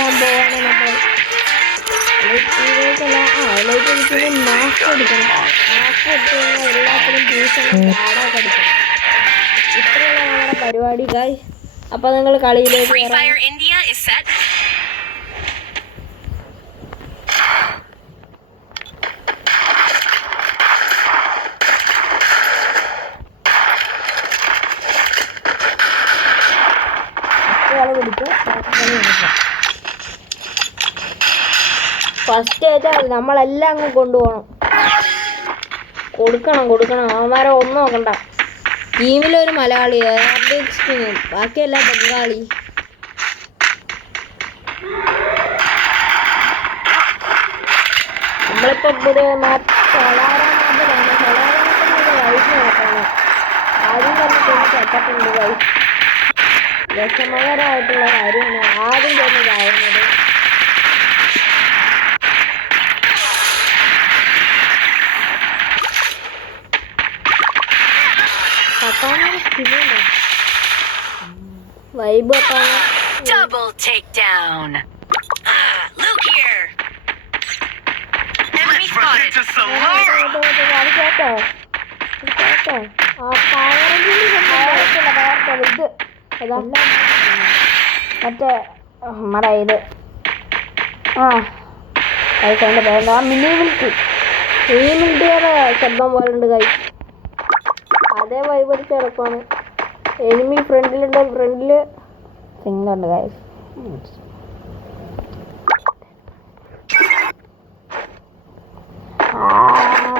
എടുക്കാൻ പോവാണ് നമ്മൾ. മാസ്ക് എടുക്കണം. മാസ്ക് എടുത്ത് കഴിഞ്ഞാൽ എല്ലാത്തിനും ഭീഷണി ചാടാൻ പഠിക്കണം. ഇത്രയുള്ള നമ്മുടെ പരിപാടി ഗൈസ്. അപ്പൊ നിങ്ങൾ കളിയിലേക്ക് ഫസ്റ്റ് ആയിട്ട് നമ്മളെല്ലാം അങ്ങ് കൊണ്ടുപോകണം. കൊടുക്കണം. അവന്മാരെ ഒന്നും നോക്കണ്ട. ടീമിലൊരു മലയാളി, ബാക്കിയെല്ലാം ബംഗാളി. നമ്മളിപ്പോ പുതിയ സൊളാറാണ്. വൈഫ് നോക്കണം. ആദ്യം തന്നെ സെറ്റപ്പുണ്ട് വൈഫ്. വിഷമകരമായിട്ടുള്ള കാര്യമാണ് ആദ്യം തന്നെ കാണുന്നത്. Vibe double takedown. Look here. Enemy spotted. മറ്റേ നമ്മുടെ ഇത് അതിൻ്റെ പേരെന്താ, മിനി മിൽറ്റിയുടെ ശബ്ദം പോലുണ്ട് കൈ. അതേ വൈബടിച്ച് കിടക്കുവാണ്. എനിമി ഫ്രണ്ടില് സിംഗുണ്ട് കൈ.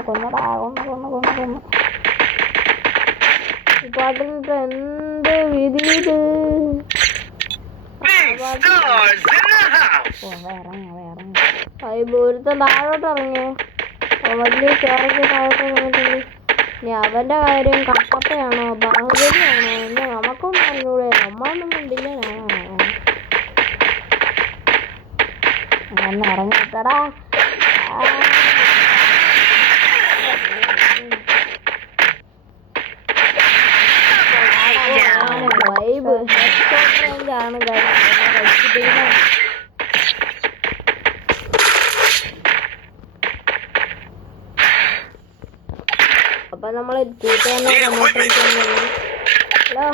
കൊന്നു ഇപ്പൊ അതിന് എന്ത് വിധി ഇത്. ഒരുത്തൻ താഴോട്ട് ഇറങ്ങിയോ, വലിയ ചേർത്ത് താഴോട്ട് ഇറങ്ങിയിട്ടുണ്ട്. ഇനി അവന്റെ കാര്യം കട്ടപ്പയാണോ ബാഹുബലിയാണോ എന്ന് നമുക്കൊന്നും അറിഞ്ഞൂടെ. നമ്മളൊന്നും കണ്ടില്ല. അങ്ങനെ ഇറങ്ങിട്ടടാ. വൈബ് ആണ് കഴിച്ചിട്ടില്ല. अप നമ്മൾ കൂട്ടുകാരനെ हेलो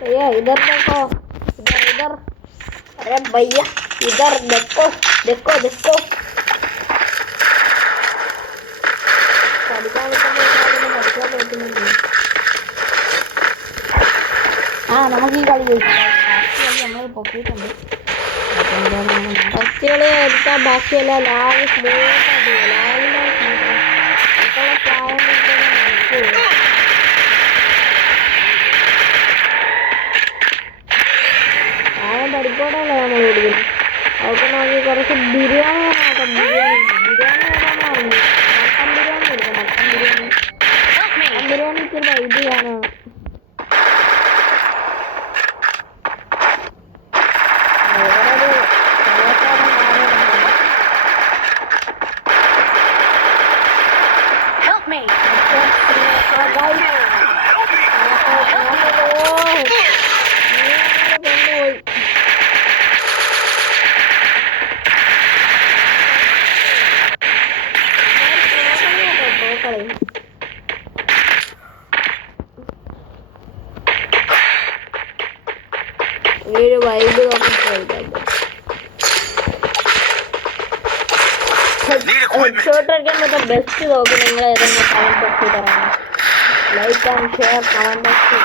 भैया इधर देखो इधर अरे भैया इधर देखो देखो देखो നമുക്ക് ഈ കളി നമ്മൾ പൊക്കിയിട്ടുണ്ട്. ഫസ്റ്റുകൾ എടുത്താൽ ബാക്കിയെല്ലാം ലാഗ് സ്മൂത്തായിട്ട് പ്രായം പഠിപ്പോടല്ലേ നമ്മൾ കൊടുക്കുന്നത്. അവർക്ക് നോക്കി കുറച്ച് ബിരിയാണി നോക്കാം. ബിരിയാണി ഏതാണെന്ന് പറഞ്ഞു. മട്ടൻ ബിരിയാണി കൊടുക്കാം. മട്ടൻ ബിരിയാണി ഇച്ചിരി വൈബ് ചെയ്യാനാണ്. വൈബ് ഹെഡ്ഷോട്ടടിക്കാൻ പറ്റാൻ ബെസ്റ്റ് നോക്കി നിങ്ങൾ ഏതെങ്കിലും കമന്റ് ബോക്സിൽ തരാം. ലൈക്ക് ആൻഡ് ഷെയർ കമന്റ് ബോക്സിൽ.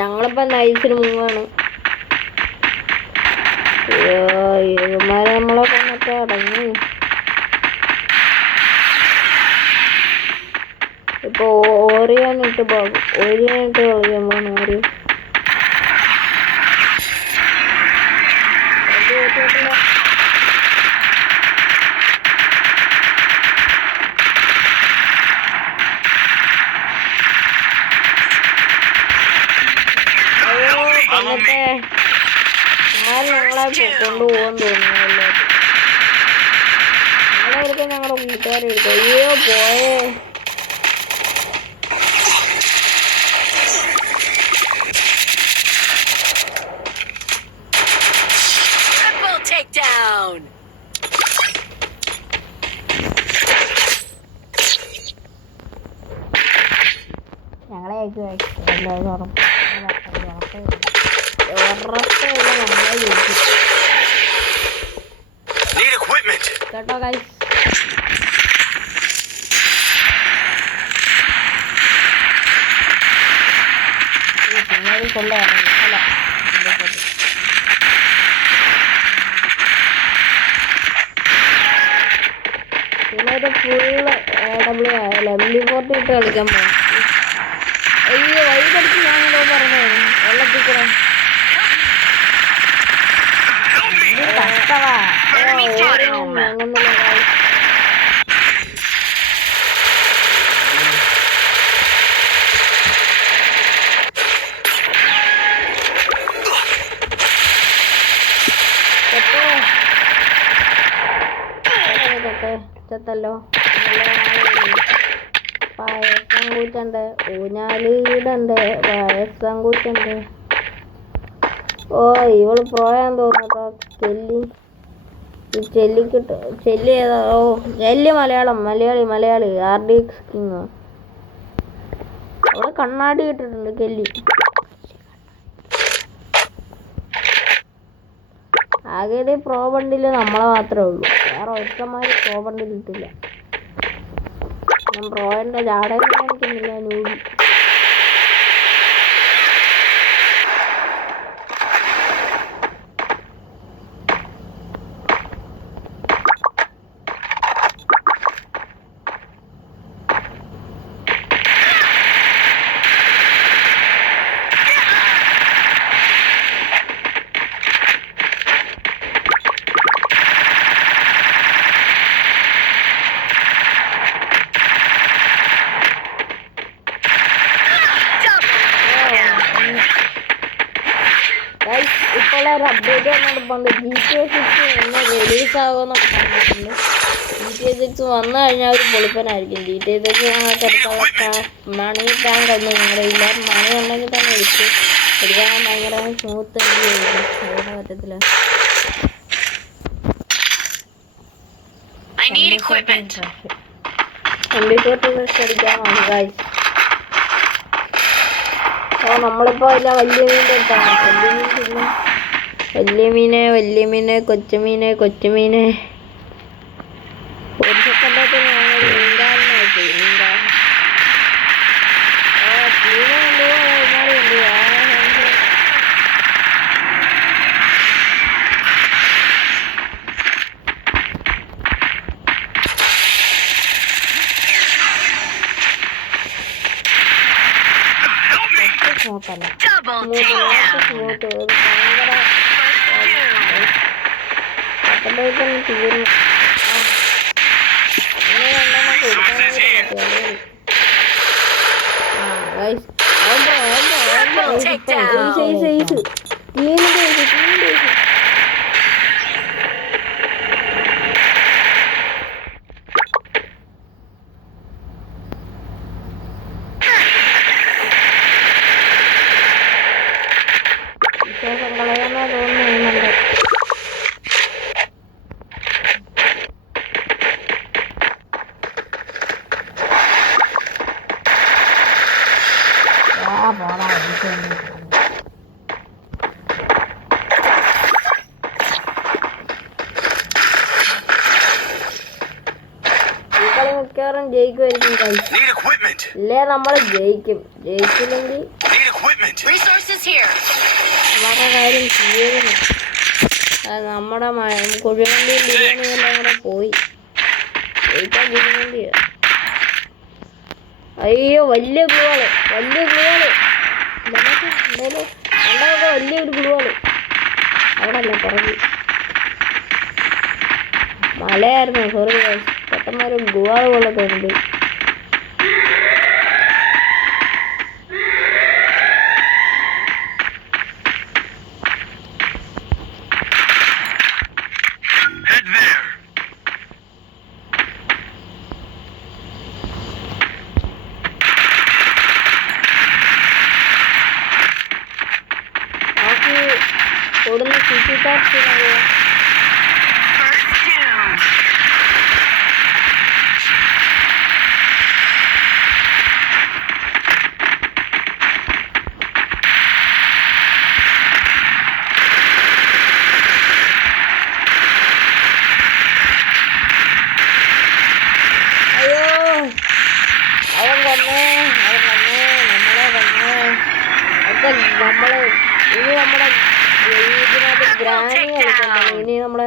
ഞങ്ങളിപ്പോ നൈസിന് മുങ്ങാണ്. ഇവന്മാരെ നമ്മളെ കൊണ്ടൊക്കെ അടങ്ങി. ഇപ്പൊ ഓറിയാനിട്ട് പോകും. ഓറിയാനിട്ട് കളിക്കുമ്പോൾ ഓറി കൊണ്ടുപോകാൻ തോന്നുന്നു എല്ലാവരും. ഞങ്ങളെ എടുക്കാൻ ഞങ്ങളുടെ കൂട്ടുകാരെ എടുക്കും. അയ്യോ പോയേ. Triple takedown. ഞങ്ങളെ എല്ലാവരും ഉറപ്പുള്ള നമ്മളെ ജയിക്കും കേട്ടോ ഗൈസ്. പിന്നീട് കൊണ്ടുവരണം അല്ല പിന്നീട് ഫുള്ള് WD-40 ഇട്ട് കളിക്കാൻ പോകും. അയ്യോ വഴി പഠിച്ച് ഞാനെന്തോ പറഞ്ഞേ വെള്ളത്തിൽ കൂടെ കഷ്ടവാ അങ്ങനെയുള്ള ചത്തല്ലോ. പായസം കൂറ്റുണ്ട്, ഊഞ്ഞാലിടുണ്ട്, പായസം കൂറ്റുണ്ട്. ഓ ഇവള് പോയാൻ തോന്നുട്ടോ. ചെല്ലിക്കിട്ട് ചെല്ലി ഏതാ? ഓ ചെല്ലി മലയാളി RDX കിങ്. അവള് കണ്ണാടി ഇട്ടിട്ടുണ്ട് കെല്ലി. ആകെ പ്രോ ബണ്ടില് നമ്മളെ മാത്രമേ ഉള്ളൂ, വേറെ ഒരുത്തന്മാര് പ്രോ ബണ്ടിൽ ഇട്ടില്ല. ഞാൻ പ്രോയുടെ ജാടയും കാണിക്കുന്നില്ല. നൂടി ഇപ്പോഴൊരു അപ്ഡേറ്റ് വന്നിട്ടുണ്ട്. GTA 6 ഒന്ന് റിലീസ് ആകുമെന്നൊക്കെ പറഞ്ഞിട്ടുണ്ട്. GTA 6 വന്നു കഴിഞ്ഞാൽ ഒരു പൊളിപ്പനായിരിക്കും. GTA 6 ഞങ്ങൾക്ക് മണി ടാങ്ക് ഒന്നും ഞങ്ങളുടെ ഇല്ല. മണി ഉണ്ടെങ്കിൽ തന്നെ എടുക്കാൻ ഭയങ്കര സ്മൂത്ത് അതിനെ പറ്റത്തില്ല. അടിക്കാനാണ് ഗൈസ്. അപ്പോൾ നമ്മളിപ്പോൾ ഇല്ല വലിയ മീൻ്റെ അടുത്താണ്. വലിയ മീനെ കൊച്ചുമീനെ ഒരു സെക്കൻഡായിട്ട് ഞാനൊരു മീൻകാരനായിട്ട് മീൻകാരൻ മീനെ സ്മൂത്തല്ല സ്മൂത്ത് ഒരു ഭയങ്കര പത്തമ്പേക്കും തീർന്നു. വിശേഷം കളയാന്നാ തോന്നുന്നുണ്ട്. മിക്കവാറും ജയിക്കുമായിരിക്കും. ഇല്ലേ നമ്മൾ ജയിക്കില്ലെങ്കിൽ നമ്മുടെ കാര്യം ചെയ്യുന്നു. നമ്മുടെ കുഴിമന്തിയും ബിരിയാണിയും എല്ലാം കൂടെ പോയി ജയിക്കാൻ കുഴിമന്തിയ. അയ്യോ വലിയ ഗ്ലൂവാള് എന്തായാലും രണ്ടാമത്തെ വലിയൊരു ഗ്ലൂവാള് അവിടെ അല്ല പുറകെ മലയായിരുന്നു. സോറി പെട്ടെന്ന് ഒരു ഗ്ലൂവാള് പോലെ തോന്നി. First down. അയ്യോ അവൻ വന്നേ നമ്മളെ വന്നേ ഒക്കെ നമ്മള് ഇനി നമ്മുടെ ഇതിനകത്ത് ഗ്രാനി കളിക്കണം. ഇനി നമ്മളെ